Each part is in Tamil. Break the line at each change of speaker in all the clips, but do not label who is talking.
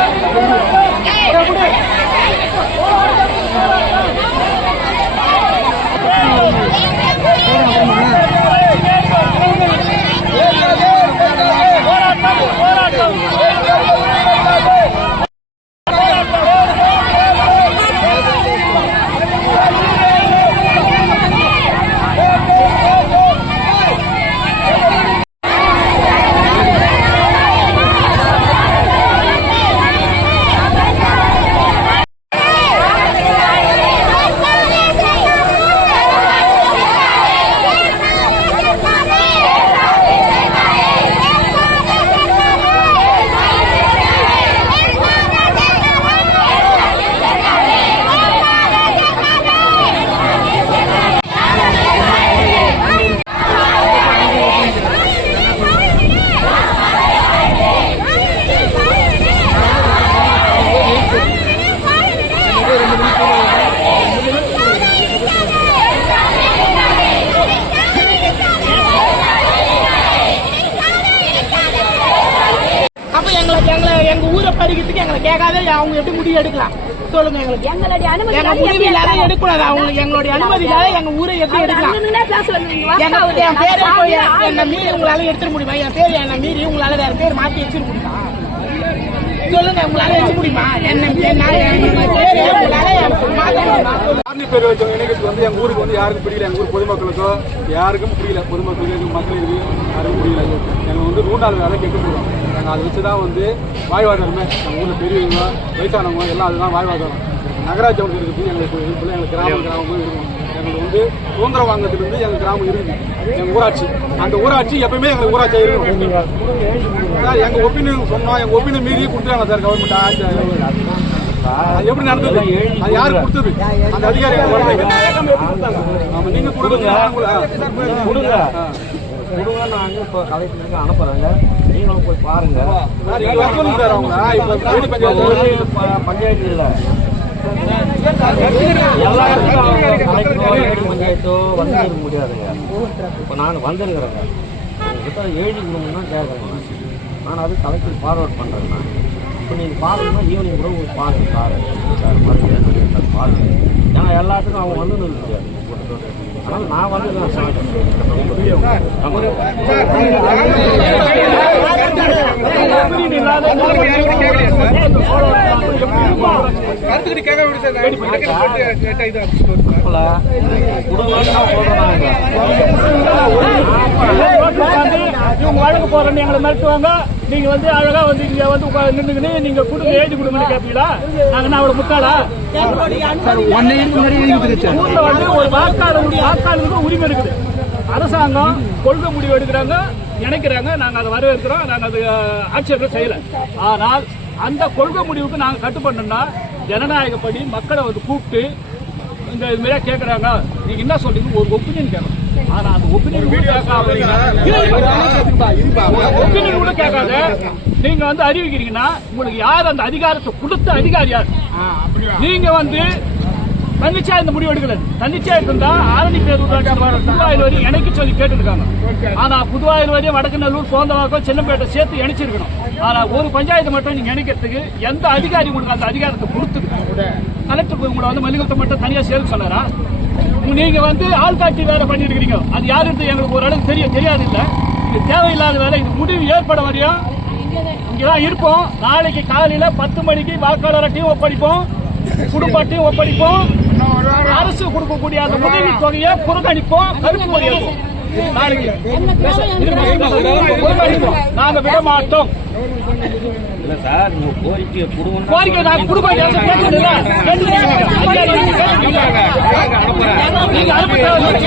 Thank you. எங்களை எங்க ஊரை பறிக்கிறதுக்கு எங்களை கேட்காத அவங்க எப்படி முடிவு எடுக்கலாம்? சொல்லுங்க எங்களுக்கு.
எங்களுடைய அனுமதி
எங்க முடிவு இல்லாத எடுக்கூடாது அவங்க எங்களுடைய அனுமதி இல்லாத எங்க ஊரை எப்படி எடுக்கலாம்? என் பேரை என்ன மீறி உங்களால எடுத்துட முடியுமா? என் பேர் என்ன மீறி உங்களால வேற பேர் மாத்தி முடியுமா? சொல்லுங்க உங்களால வச்சு முடியுமா பேர்
வச்சவங்க இணைக்கிறது வந்து எங்கள் ஊருக்கு வந்து யாருக்கும் பிடிக்கல எங்கள் ஊர் பொதுமக்களுக்கோ யாருக்கும் பிடிக்கல பொதுமக்களுக்கு எங்க மக்களுக்கு யாருக்கும் பிடிக்கல எங்க வந்து நூண்டாள் வேலை கெட்டு போகிறோம் நாங்கள் அதை வச்சு தான் வந்து வாழ்வாதாரமே எங்கள் ஊரில் பெரியவங்க வயசானவங்க எல்லாம் அதுதான் வாழ்வாதாரம் நகராட்சி ஒன்று இருக்குது எங்களுக்கு இதுக்குள்ள எங்களுக்கு கிராமம் கிராமமும் இருக்கும் எங்களுக்கு வந்து சுதந்திரம் வாங்கத்துலேருந்து எங்கள் கிராமம் இருக்குது எங்கள் ஊராட்சி. அந்த ஊராட்சி எப்பவுமே எங்களுக்கு ஊராட்சியாக இருக்கும் சார் எங்கள் ஒப்பீனியன் சொன்னோம் எங்கள் ஒப்பீனியன் மீறி கொடுத்துருக்காங்க சார் கவர்மெண்ட் ஆட்சி எப்படி நடந்தது? அது யாரு கொடுத்தது? அந்த அதிகாரி நீங்க கொடுங்க.
கொடுங்க. கொடுங்க. நாங்க இப்போ கலெக்டருக்கு அனுப்புறேங்க. நீங்களும் போய் பாருங்க.
பஞ்சாயத்து
இல்ல. எல்லா இடத்துக்கும் அவங்க கலெக்டரோ ஏடி வந்து இருக்க முடியாதுங்க இப்போ நான் வந்துருக்கிறேங்க உங்ககிட்ட எழுதி கொடுங்கன்னா கேட்கணும் நான் அது கலெக்டர் ஃபார்வர்ட் பண்ணுறேன் நான் இப்போ நீங்கள் பாருங்கன்னா ஈவினிங் கூட உங்களுக்கு பாருங்கள் சார் சார் பாருங்கள் சார் ஏன்னா எல்லாத்துக்கும் அவங்க வந்து நிற்க முடியாது ஆனால் நான் வந்து நான் சொல்லிட்டேன் ஆமாம்
இவங்க வழக்கு போறேன்னு எங்களை மிரட்டுவாங்க நீங்க வந்து அழகா வந்து இங்க வந்து உட்கார்ந்து நீங்க கொடுங்க ஏடி கொடுங்கன்னு கேப்பீங்களா நாங்க என்ன அவ்வளவு முட்டாளா ஊர்ல வந்து ஒரு வாக்காளர் வாக்காளருக்கு உரிமை இருக்குது. அரசாங்கம் கொள்கை முடிவு எடுக்கிறாங்க. நினைக்கிறாங்க. நாங்க அதை வரவேற்கிறோம். நாங்க அது ஆட்சேபம் செய்யல. ஆனால் அந்த கொள்கை முடிவுக்கு நாங்க கட்டுப்படணும்னா ஜனநாயகப்படி மக்களை வந்து கூப்பிட்டு இந்த இது மாதிரியா கேட்கறாங்க நீங்க என்ன சொல்றீங்க? ஒரு ஒப்பீனியன் கேட்கணும். ஆனா அந்த ஒப்பீனியன் கூட கேட்காம ஒப்பீனியன் கூட கேட்காத. நீங்க வந்து அறிவிக்கிறீங்கன்னா உங்களுக்கு யார் அந்த அதிகாரத்தை கொடுத்த அதிகாரி யார்? நீங்க வந்து தன்னிச்சா இந்த முடிவு எடுக்கல. தன்னிச்சா இருந்தா ஆரணி பேர் புதுவாயில் வரையும் இணைக்க சொல்லி கேட்டுருக்காங்க. ஆனா புதுவாயில் வரையும் வடக்குநல்லூர் சோந்தவாக்கம் சின்னப்பேட்டை சேர்த்து இணைச்சிருக்கணும். ஆனா ஒரு பஞ்சாயத்து மட்டும் நீங்க இணைக்கிறதுக்கு எந்த அதிகாரி உங்களுக்கு அந்த அதிகாரத்தை கொடுத்துருக்கு கலெக்டர் உங்களை வந்து மல்லிகத்தை மட்டும் தனியா சேர்க்க சொன்னாரா? நீங்க வந்து ஆள் காட்டி வேலை பண்ணிட்டு இருக்கீங்க அது யாருன்னு எங்களுக்கு ஒரு அளவுக்கு தெரிய தெரியாது இல்ல இது தேவையில்லாத வேலை. இது முடிவு ஏற்பட வரையும் இங்கதான் இருப்போம். நாளைக்கு காலையில பத்து மணிக்கு வாக்காளர் அட்டையும் ஒப்படைப்போம். குடும்ப அட்டையும் ஒப்படைப்போம். அரசு கொடுக்கக்கூடிய அந்த உதவி தொகையை புறக்கணிப்போம் கருப்பு கொடி எடுப்போம். நாளைக்கு புறக்கணிப்போம். நாங்க விட மாட்டோம் கோரிக்கை நான். அதிகாரி கேட்டுக்கோங்க. நீங்க அனுப்ப தேவையில்லை.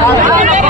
Yeah.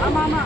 ஆமா ஆமா.